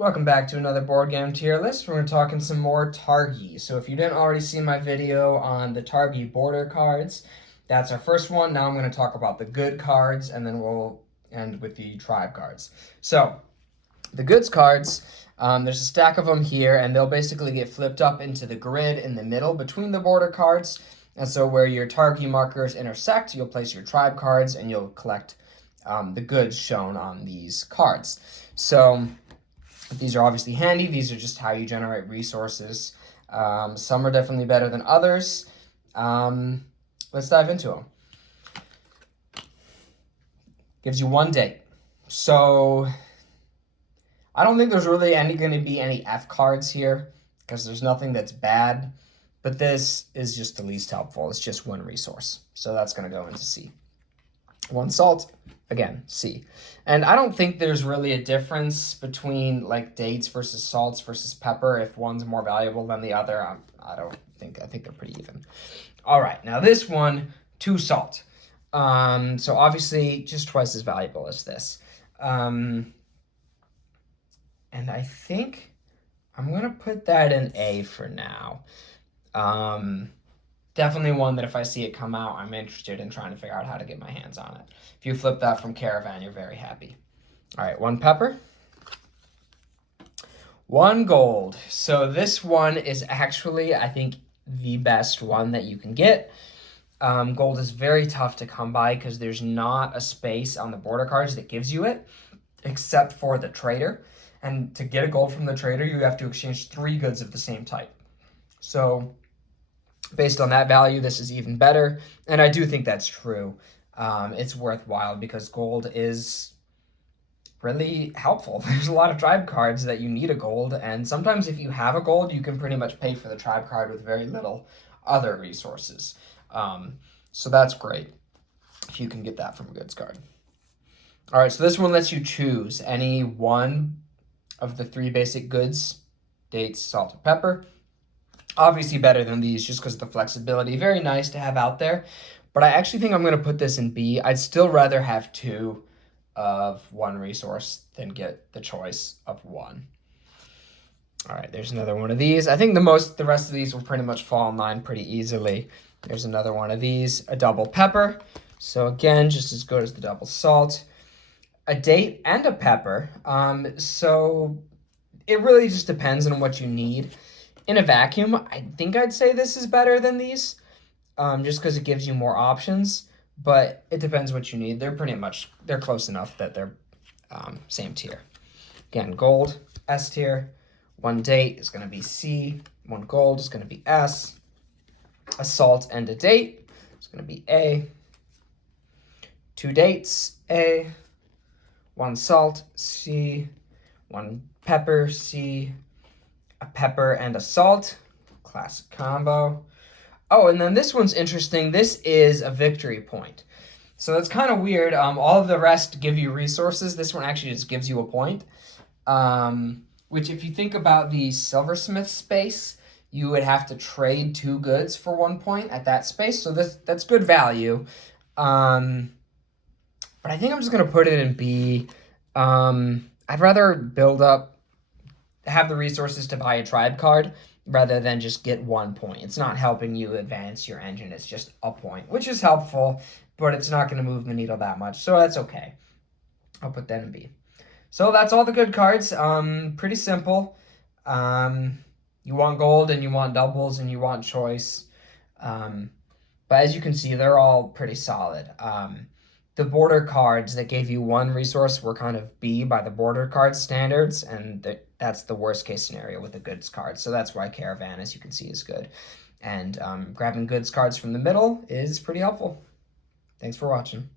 Welcome back to another board game tier list. We're talking some more Targi. So if you didn't already see my video on the Targi border cards, that's our first one. Now I'm going to talk about the good cards, and then we'll end with the tribe cards. So the goods cards, there's a stack of them here, and they'll basically get flipped up into the grid in the middle between the border cards. And so where your Targi markers intersect, you'll place your tribe cards, and you'll collect the goods shown on these cards. So these are obviously handy. These are just how you generate resources. Some are definitely better than others. Let's dive into them. Gives you one date. So I don't think there's really going to be any F cards here because there's nothing that's bad. But this is just the least helpful. It's just one resource. So that's going to go into C. One salt, again, C. And I don't think there's really a difference between like dates versus salts versus pepper. If one's more valuable than the other, I think they're pretty even. All right, now this one, 2 salt. So obviously just twice as valuable as this. And I think I'm gonna put that in A for now. Definitely one that if I see it come out, I'm interested in trying to figure out how to get my hands on it. If you flip that from Caravan, you're very happy. All right, 1 pepper. 1 gold. So this one is actually, I think, the best one that you can get. Gold is very tough to come by because there's not a space on the border cards that gives you it, except for the trader. And to get a gold from the trader, you have to exchange 3 goods of the same type. So based on that value, this is even better. And I do think that's true. It's worthwhile because gold is really helpful. There's a lot of tribe cards that you need a gold. And sometimes if you have a gold, you can pretty much pay for the tribe card with very little other resources. So that's great if you can get that from a goods card. All right, so this one lets you choose any one of the 3 basic goods, dates, salt, or pepper. Obviously better than these just because of the flexibility. Very nice to have out there. But I actually think I'm going to put this in B. I'd still rather have 2 of 1 resource than get the choice of 1. All right, there's another one of these. I think the rest of these will pretty much fall in line pretty easily. There's another one of these, a double pepper. So again, just as good as the double salt. A date and a pepper. So it really just depends on what you need. In a vacuum, I think I'd say this is better than these, just because it gives you more options, but it depends what you need. They're close enough that they're same tier. Again, gold, S tier. 1 date is going to be C. 1 gold is going to be S. A salt and a date is going to be A. 2 dates, A. 1 salt, C. 1 pepper, C. A pepper and a salt, classic combo. Oh, and then this one's interesting. This is a victory point. So it's kind of weird. All of the rest give you resources. This one actually just gives you a point. Which if you think about the silversmith space, you would have to trade 2 goods for 1 point at that space. So that's good value. But I think I'm just going to put it in B. I'd rather have the resources to buy a tribe card rather than just get 1 point. It's not helping you advance your engine. It's just a point, which is helpful, but it's not going to move the needle that much. So that's okay. I'll put that in B. So that's all the good cards. Pretty simple. You want gold and you want doubles and you want choice. But as you can see, they're all pretty solid. The border cards that gave you 1 resource were kind of B by the border card standards, and that's the worst case scenario with the goods card. So that's why Caravan, as you can see, is good. And grabbing goods cards from the middle is pretty helpful. Thanks for watching.